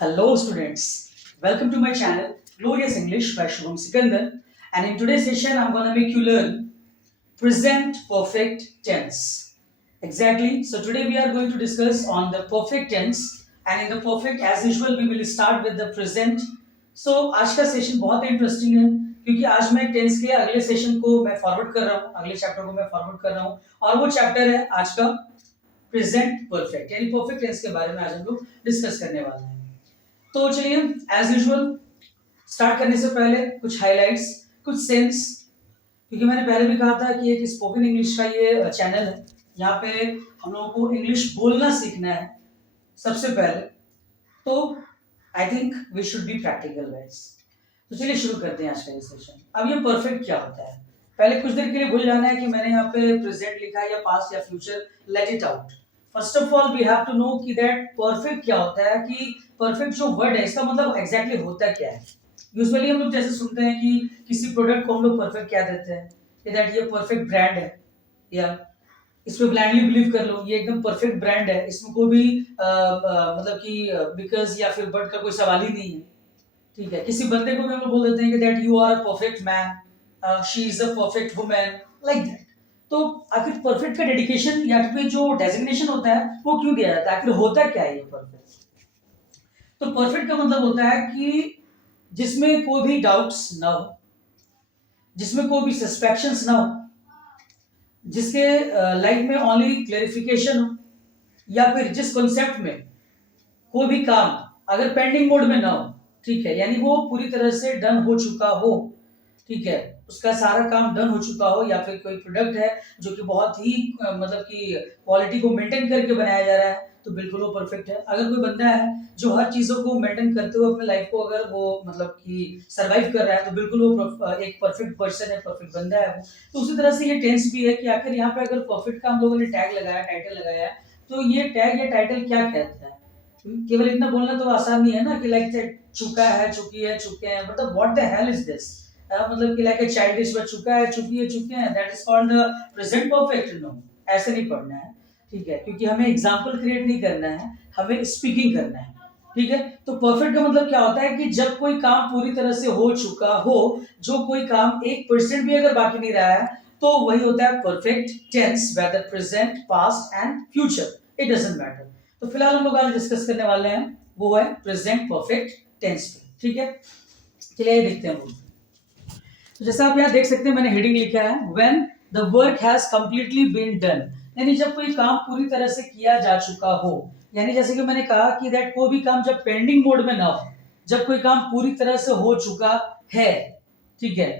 Hello students, welcome to my channel Glorious English by Shubham Sikandar, and in today's session I'm going to make you learn present perfect tense. Exactly, so today we are going to discuss on the perfect tense, and in the perfect as usual we will start with the present. So आज का session बहुत interesting है क्योंकि आज मैं tense के अगले session को मैं फॉरवर्ड कर रहा हूँ, अगले चैप्टर को मैं फॉरवर्ड कर रहा हूँ और वो चैप्टर है आज का प्रेजेंट परफेक्ट यानी परफेक्ट टेंस के बारे में आज हम लोग डिस्कस करने वाले हैं। तो चलिए एज यूजुअल स्टार्ट करने से पहले कुछ हाइलाइट्स, कुछ सेंस, क्योंकि मैंने पहले भी कहा था कि एक स्पोकन इंग्लिश का ये चैनल है, यहाँ पे हम लोगों को इंग्लिश बोलना सीखना है सबसे पहले, तो I think we should be practical guys. तो चलिए शुरू करते हैं आज का ये सेशन। अब ये परफेक्ट क्या होता है, पहले कुछ देर के लिए भूल जाना है कि मैंने यहाँ पे प्रेजेंट लिखा है या पास्ट या future, let it out. First of all we have to know कि दैट परफेक्ट क्या होता है, कि परफेक्ट जो वर्ड है इसका मतलब एग्जैक्टली होता क्या है। यूजुअली हम लोग जैसे सुनते हैं कि किसी प्रोडक्ट को हम लोग परफेक्ट क्या देते हैं, कि दैट ये परफेक्ट ब्रांड है, या इसमें ब्लाइंडली बिलीव कर लो ये एकदम परफेक्ट ब्रांड है, इसमें कोई भी मतलब कि बिकॉज या फिर बट का कोई सवाल ही नहीं है। ठीक है, किसी बंदे को भी हम लोग बोल देते हैं कि that you are a perfect man, she is a perfect woman, like that. तो आखिर परफेक्ट का डेडिकेशन या फिर जो डेजिग्नेशन होता है वो क्यों दिया जाता है, आखिर होता क्या है ये परफेक्ट। तो परफेक्ट का मतलब होता है कि जिसमें कोई भी डाउट्स ना हो, जिसमें कोई भी सस्पेक्शंस ना हो, जिसके लाइफ में ओनली क्लेरिफिकेशन हो, या फिर जिस कॉन्सेप्ट में कोई भी काम अगर पेंडिंग मोड में ना हो, ठीक है, यानी वो पूरी तरह से डन हो चुका हो, ठीक है, उसका सारा काम डन हो चुका हो, या फिर कोई प्रोडक्ट है जो कि बहुत ही मतलब कि क्वालिटी को मेंटेन करके बनाया जा रहा है, तो बिल्कुल वो परफेक्ट है। अगर कोई बंदा है जो हर चीजों को मेंटेन करते हुए अपने लाइफ को अगर वो मतलब कि सरवाइव कर रहा है, तो बिल्कुल वो एक परफेक्ट पर्सन है, परफेक्ट बंदा है वो। तो उसी तरह से ये टेंस भी है कि आखिर यहाँ पे अगर परफेक्ट का हम लोगों ने टैग लगाया, टाइटल लगाया है, तो ये टैग या टाइटल क्या कहता है। केवल इतना बोलना तो आसान नहीं है ना कि लाइक चुका है, चुकी है, चुके हैं, मतलब what the hell is this, मतलब कि लाइक चाइल्डिश बच चुका है, चुकी है, चुके हैं, that is called present perfect. No, ऐसे नहीं पढ़ना है, ठीक है, क्योंकि हमें एग्जांपल क्रिएट नहीं करना है, हमें स्पीकिंग करना है, ठीक है। तो परफेक्ट का मतलब क्या होता है कि जब कोई काम पूरी तरह से हो चुका हो, जो कोई काम 1% भी अगर बाकी नहीं रहा है, तो वही होता है perfect tense, whether present, past and future, it doesn't matter. तो फिलहाल हम लोग आज डिस्कस करने वाले हैं वो है प्रेजेंट परफेक्ट टेंस पे, ठीक है। चलिए देखते हैं वो। तो जैसा आप यहाँ देख सकते हैं मैंने हेडिंग लिखा है when the work has completely been done, यानी जब कोई काम पूरी तरह से किया जा चुका हो, यानी जैसे कि मैंने कहा कि दैट कोई भी काम जब पेंडिंग मोड में ना हो, जब कोई काम पूरी तरह से हो चुका है, ठीक है,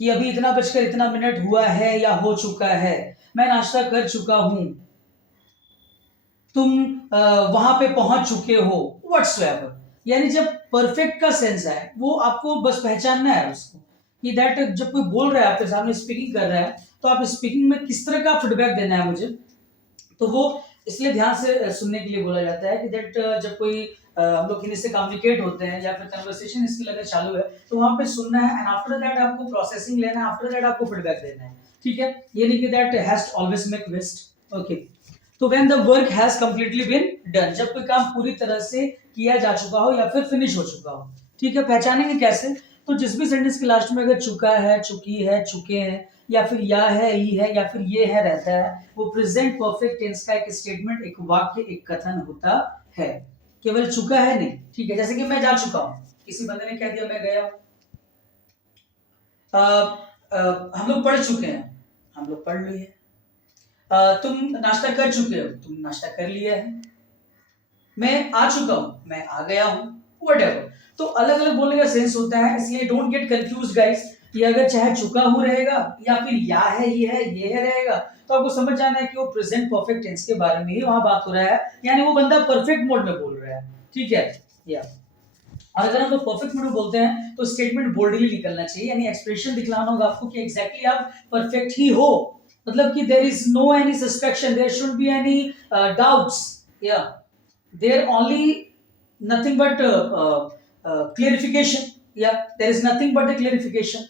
कि अभी इतना बजकर इतना मिनट हुआ है या हो चुका है, मैं नाश्ता कर चुका हूं, तुम वहां पे पहुंच चुके हो, व्हाट्सएवर, यानी जब परफेक्ट का सेंस है वो आपको बस पहचानना है उसको, कि दैट जब कोई बोल रहा है आपके सामने, स्पीकिंग कर रहा है, तो आप स्पीकिंग में किस तरह का फीडबैक देना है मुझे, तो वो इसलिए ध्यान से सुनने के लिए बोला जाता है कि दैट जब कोई हम लोग किसी से कम्युनिकेट होते हैं या फिर कन्वर्सेशन इसकी अगर चालू है, तो वहां पे सुनना है, एंड आफ्टर दैट आपको प्रोसेसिंग लेना है, आफ्टर दैट आपको फीडबैक देना है, ठीक है। ये नहीं कि that has always make waste, okay. तो when the work has completely been done, जब कोई काम पूरी तरह से किया जा चुका हो या फिर फिनिश हो चुका हो, ठीक है। पहचानेंगे कैसे, तो जिस भी सेंटेंस के लास्ट में अगर चुका है, चुकी है, चुके हैं, या फिर या है, ही है, या फिर ये है रहता है, वो प्रेजेंट परफेक्ट टेंस का एक स्टेटमेंट, एक वाक्य, एक कथन होता है, केवल चुका है नहीं, ठीक है। जैसे कि मैं जा चुका हूं, किसी बंदे ने कह दिया मैं गया हूं। हम लोग पढ़ चुके हैं, हम लोग पढ़ लिए। तुम नाश्ता कर चुके हो, तुम नाश्ता कर लिया है। मैं आ चुका हूं, मैं आ गया हूं, व्हाटएवर। तो अलग अलग बोलने का सेंस होता है, इसलिए डोंट गेट कंफ्यूज गाइस, कि अगर चाहे चुका हूं रहेगा या फिर या है, ये है रहेगा, तो आपको समझ जाना है कि वो प्रेजेंट परफेक्ट टेंस के बारे में ही वहां बात हो रहा है, यानी वो बंदा परफेक्ट मोड में बोल रहा है, ठीक है। या और अगर हम लोग परफेक्ट मोड में बोलते हैं तो स्टेटमेंट बोल्डली निकलना चाहिए, यानी एक्सप्रेशन दिखलाना होगा आपको कि एग्जैक्टली आप परफेक्ट ही हो, मतलब कि there is no any suspection, there should be any doubts, या there only nothing but clarification, yeah, there is nothing but the clarification,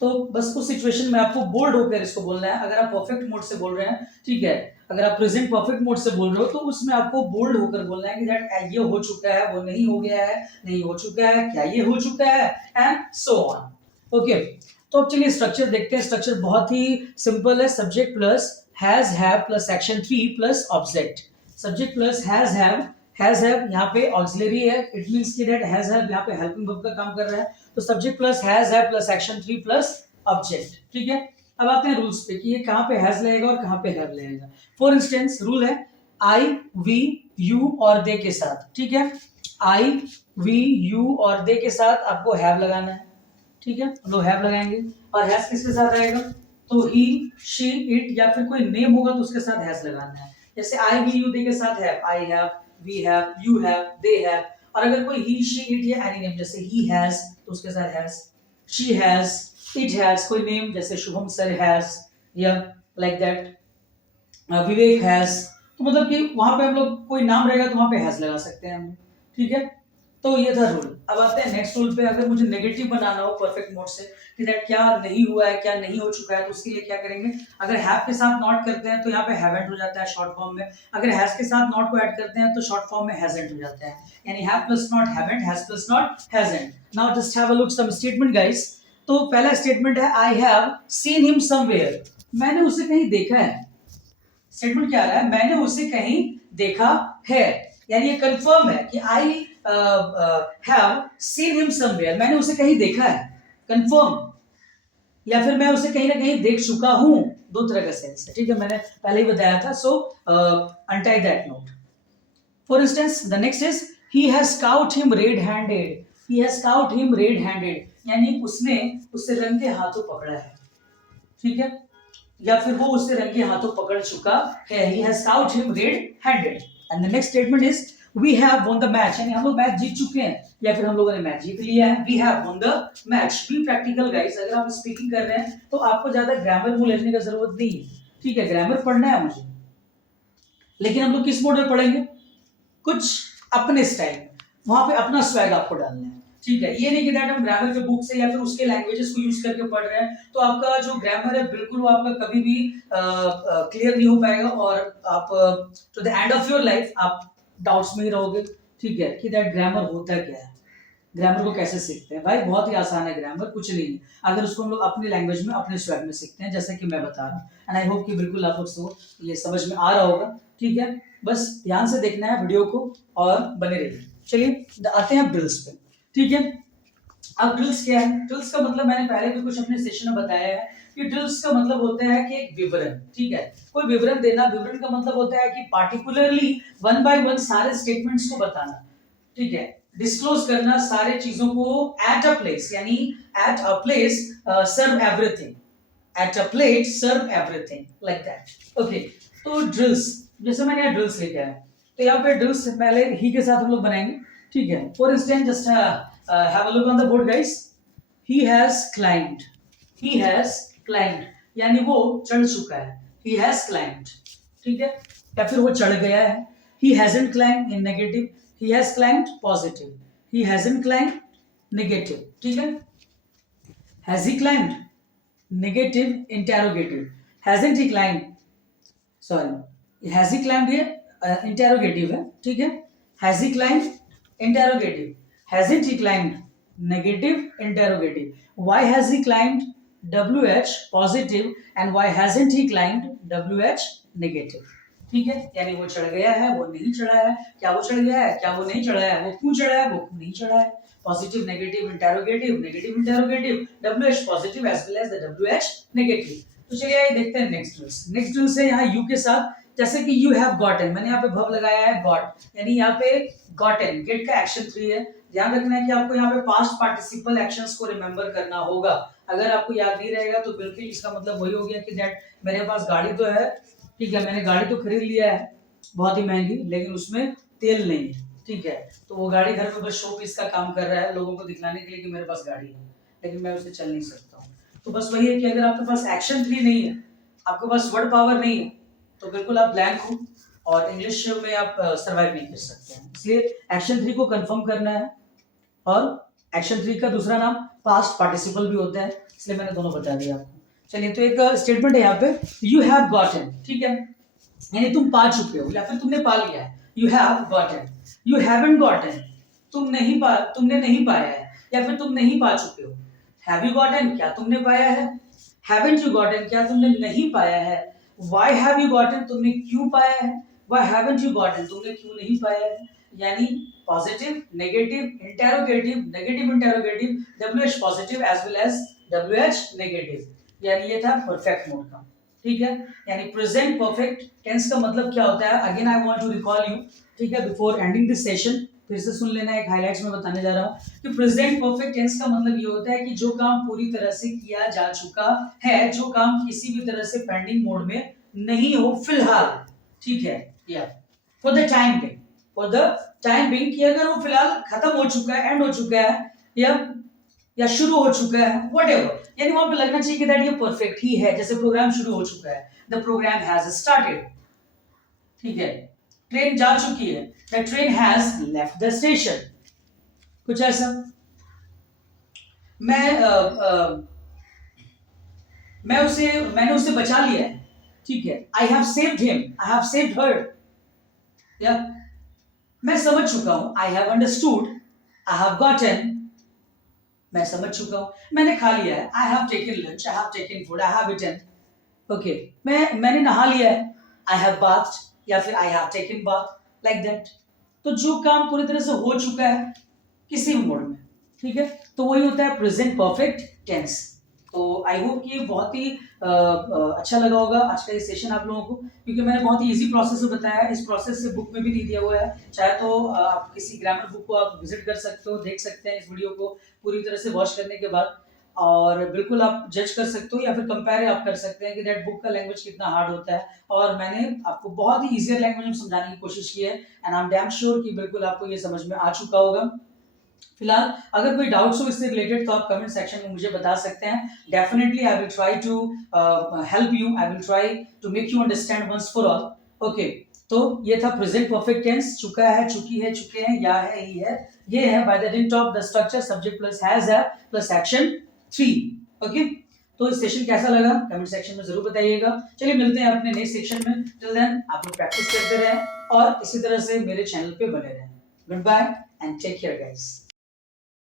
तो बस उस सिचुएशन में आपको बोल्ड होकर इसको बोलना है। अगर आप परफेक्ट मोड से बोल रहे हैं, ठीक है, अगर आप प्रेजेंट परफेक्ट मोड से बोल रहे हो तो उसमें आपको बोल्ड होकर बोलना है कि दैट ये हो चुका है, वो नहीं हो गया है, नहीं हो चुका है, क्या ये हो चुका है, एंड सो ऑन। ओके, तो अब चलिए स्ट्रक्चर देखते हैं। स्ट्रक्चर बहुत ही सिंपल है। Subject plus has have plus action 3 plus object. Subject plus has have यहाँ पे ऑक्सिलरी है, इट मींस कि दैट हैज हैव यहाँ पे हेल्पिंग वर्ब का काम कर रहा है। तो subject plus has have plus action 3 plus object. ठीक है, अब आते हैं रूल्स पे कि ये कहाँ पे हैज लगेगा और कहाँ पे हैव लगेगा। फॉर इंस्टेंस रूल है आई, वी, यू और दे के साथ। ठीक है, आई, वी, यू और दे के साथ आपको हैव लगाना है। ठीक है, तो हैव लगाएंगे। और हैज किसके साथ आएगा? तो ही, शी, इट या फिर कोई नेम होगा तो उसके साथ हैज लगाना है। जैसे आई, वी, यू, दे के साथ have, I have, we have, you have, they have. और अगर कोई ही, शी, इट या एनी नेम जैसे ही हैज तो उसके साथ has, she has, it has, कोई नेम जैसे शुभम सर हैज या लाइक दैट, विवेक हैज। तो मतलब कि वहां पे हम लोग कोई नाम रहेगा तो वहां पे हैज लगा सकते हैं हम। ठीक है, तो ये था रूल। अब आते हैं नेक्स्ट रूल पे। अगर मुझे नेगेटिव बनाना हो परफेक्ट मोड से कि दैट क्या नहीं हुआ है, क्या नहीं हो चुका है, तो उसके लिए क्या करेंगे? अगर हैव के साथ नॉट करते हैं तो यहाँ पे हैवेंट हो जाता है शॉर्ट फॉर्म में। अगर हैज के साथ नॉट को ऐड करते हैं तो शॉर्ट फॉर्म में हैजंट हो जाता है। यानी have plus not haven't, has plus not hasn't. Now just have a look some statement guys. तो पहला स्टेटमेंट है I have seen him somewhere. मैंने उसे कहीं देखा है। स्टेटमेंट क्या आ रहा है? मैंने उसे कहीं देखा है, यानी ये कंफर्म है कि आई हैव सीन हिम समवेयर। मैंने उसे कहीं देखा है, कंफर्म, या फिर मैं उसे कहीं ना कहीं देख चुका हूं। दो तरह का सेंस है। ठीक है, मैंने पहले ही बताया था। So untie that knot. For instance the next is he has caught him red handed. He has caught him red handed, यानी उसने उसे रंगे हाथों पकड़ा है। ठीक है, या फिर वो उससे रंगे हाथों पकड़ चुका है। He has caught him red-handed. And the next statement is we have won the match. यानी हम लोग मैच जीत चुके हैं या फिर हम लोगों ने मैच जीत लिया है। We have won the match. Be practical guys. अगर आप स्पीकिंग कर रहे हैं तो आपको ज्यादा ग्रामर में उलझने का जरूरत नहीं है। ठीक है, ग्रामर पढ़ना है मुझे, लेकिन हम लोग किस मोड में पढ़ेंगे? कुछ अपने स्टाइल में, वहां पे अपना स्वैग आपको डालना है। ठीक है, ये नहीं कि दैट हम ग्रामर के बुक से या फिर उसके लैंग्वेजेस को यूज करके पढ़ रहे हैं तो आपका जो ग्रामर है बिल्कुल वो आपका कभी भी क्लियर नहीं हो पाएगा और आप to the end of your life आप डाउट्स में ही रहोगे। ठीक है, कि दैट ग्रामर होता क्या है, ग्रामर को कैसे सीखते हैं? भाई बहुत ही आसान है ग्रामर, कुछ नहीं है अगर उसको हम लोग अपने लैंग्वेज में अपने स्वैग में सीखते हैं, जैसा कि मैं बता रहा हूँ। एंड आई होप कि बिल्कुल आप लोग को ये समझ में आ रहा होगा। ठीक है, बस ध्यान से देखना है वीडियो को और बने रहिए। चलिए आते हैं ड्रिल्स पे। ठीक है, अब ड्रिल्स क्या है? ड्रिल्स का मतलब मैंने पहले भी कुछ अपने सेशन में बताया है कि ड्रिल्स का मतलब होता है कि एक विवरण। ठीक है, कोई विवरण देना। विवरण का मतलब होता है कि पार्टिकुलरली वन बाय वन सारे स्टेटमेंट्स को बताना। ठीक है, डिस्क्लोज करना सारे चीजों को एट अ प्लेस, यानी at a place serve everything, at a plate serve everything like that. Okay, तो ड्रिल्स, जैसे मैंने यहाँ ड्रिल्स लिखा है तो यहाँ पे ड्रिल्स पहले ही के साथ हम लोग बनाएंगे। ठीक है, for instance just have a look on the board guys. He has climbed. He has climbed, यानी वो चढ़ चुका है। He has climbed. ठीक है, या फिर वो चढ़ गया है। He hasn't climbed in negative. He has climbed positive. He hasn't climbed negative. ठीक है, has he climbed negative interrogative. Hasn't he climbed, sorry, has he climbed ये interrogative है। ठीक है, has he climbed interrogative. Hasn't he climbed negative interrogative. Why has he climbed WH positive and why hasn't he climbed WH negative. ठीक है, यानी वो चढ़ गया है, वो नहीं चढ़ा है, क्या वो चढ़ गया है, क्या वो नहीं चढ़ा है, वो क्यों चढ़ा है, वो क्यों नहीं चढ़ा है। Positive negative interrogative, negative interrogative, WH positive as well as the WH negative. तो चलिए आइए देखते हैं नेक्स्ट ड्रिल्स। नेक्स्ट ड्रिल्स है यहाँ यू के साथ, जैसे कि यू हैव गॉटन, मैंने यहाँ पे वर्ब लगाया है गॉट, यानी यहाँ पे गॉटन गेट का एक्शन 3 है। ध्यान रखना है कि आपको यहाँ पे पास्ट पार्टिसिपल एक्शंस को रिमेंबर करना होगा। अगर आपको याद नहीं रहेगा तो बिल्कुल इसका मतलब वही हो गया कि दैट मेरे पास गाड़ी तो है, ठीक है, मैंने गाड़ी तो खरीद लिया है बहुत ही महंगी, लेकिन उसमें तेल नहीं है। ठीक है, तो वो गाड़ी घर में बस शो पीस का काम कर रहा है, लोगों को दिखलाने के लिए कि मेरे पास गाड़ी है, लेकिन मैं उसे चल नहीं सकता हूँ। तो बस वही है कि अगर आपके पास एक्शन 3 नहीं है, आपके पास वर्ड पावर नहीं है, तो बिल्कुल आप ब्लैंक हो और इंग्लिश में आप सर्वाइव नहीं कर सकते हैं। इसलिए एक्शन 3 को कंफर्म करना है। और एक्शन 3 का दूसरा नाम पास्ट पार्टिसिपल भी होता है, इसलिए मैंने दोनों बता दिया आपको। चलिए, तो एक स्टेटमेंट है यहाँ पे, यू हैव गॉटन, ठीक है, यानी तुम पा चुके हो या फिर तुमने पा लिया है। You have gotten, you haven't gotten, तुमने नहीं पाया है या फिर तुम नहीं पा चुके हो। हैव यू गॉटन, क्या तुमने पाया है। हैवंट यू गॉटन, क्या तुमने नहीं पाया है। व्हाई हैव यू गॉटन, तुमने क्यों पाया है। व्हाई हैवंट यू गॉटन, तुमने क्यों नहीं पाया है। यानी positive, negative, interrogative, negative interrogative, WH positive as well as WH negative, यानी ये था परफेक्ट मोड का, ठीक है। यानी प्रेजेंट परफेक्ट टेंस का मतलब क्या होता है, again I want to recall you, ठीक है, बिफोर एंडिंग दिस सेशन फिर से सुन लेना, एक हाइलाइट्स में बताने जा रहा हूँ कि प्रेजेंट परफेक्ट टेंस का मतलब ये होता है कि जो काम पूरी तरह से किया जा चुका है, जो काम किसी भी तरह से पेंडिंग मोड में नहीं हो फिलहाल, ठीक है, या for the time being, for the time being, कि अगर वो फिलहाल खत्म हो चुका है, एंड हो चुका है या शुरू हो चुका है, व्हाटएवर, यानी वहां पे लगना चाहिए कि दैट ये परफेक्ट ही है, जैसे प्रोग्राम शुरू हो चुका है, द प्रोग्राम हैज स्टार्टेड, ठीक है, ट्रेन जा चुकी है, the train has left the station, कुछ ऐसा। मैंने उसे बचा लिया है, ठीक है, I have saved him, I have saved her, या मैं समझ चुका हूं, I have understood, I have gotten, मैं समझ चुका हूं, मैंने खा लिया है, I have taken lunch, I have taken food, I have eaten, okay, मैंने नहा लिया है, आई हैव बाथ्ड, या फिर I have taken bath, like that. तो जो काम पूरी तरह से हो चुका है किसी भी मोड में, ठीक है, तो वही होता है प्रेजेंट परफेक्ट टेंस। तो आई होप कि बहुत ही अच्छा लगा होगा आज का ये सेशन आप लोगों को, क्योंकि मैंने बहुत ही इजी प्रोसेस से बताया है, इस प्रोसेस से बुक में भी नहीं दिया हुआ है, चाहे तो आप किसी ग्रामर बुक को आप विजिट कर सकते हो, देख सकते हैं इस वीडियो को पूरी तरह से वॉच करने के बाद, और बिल्कुल आप जज कर सकते हो या फिर कंपेयर आप कर सकते हैं कि दैट बुक का लैंग्वेज कितना हार्ड होता है, और मैंने आपको बहुत ही इजियर लैंग्वेज में समझाने की कोशिश की है, and I am damn sure कि बिल्कुल आपको ये समझ में आ चुका होगा। फिलहाल अगर कोई डाउट्स हो इससे रिलेटेड तो आप कमेंट सेक्शन में मुझे बता सकते हैं, definitely I will try to help you, I will try to make you understand once for all, okay. तो ये था प्रेजेंट परफेक्ट टेंस, चुका है, चुकी है, चुके हैं, या है, ही है, ये है by the hint of the structure subject plus has है प्लस एक्शन 3, ओके। तो इस सेशन कैसा लगा कमेंट सेक्शन में जरूर बताइएगा। चलिए मिलते हैं अपने नेक्स्ट सेक्शन में, टिल देन आप लोग प्रैक्टिस करते रहें और इसी तरह से मेरे चैनल पे बने रहें। Good bye and take care guys.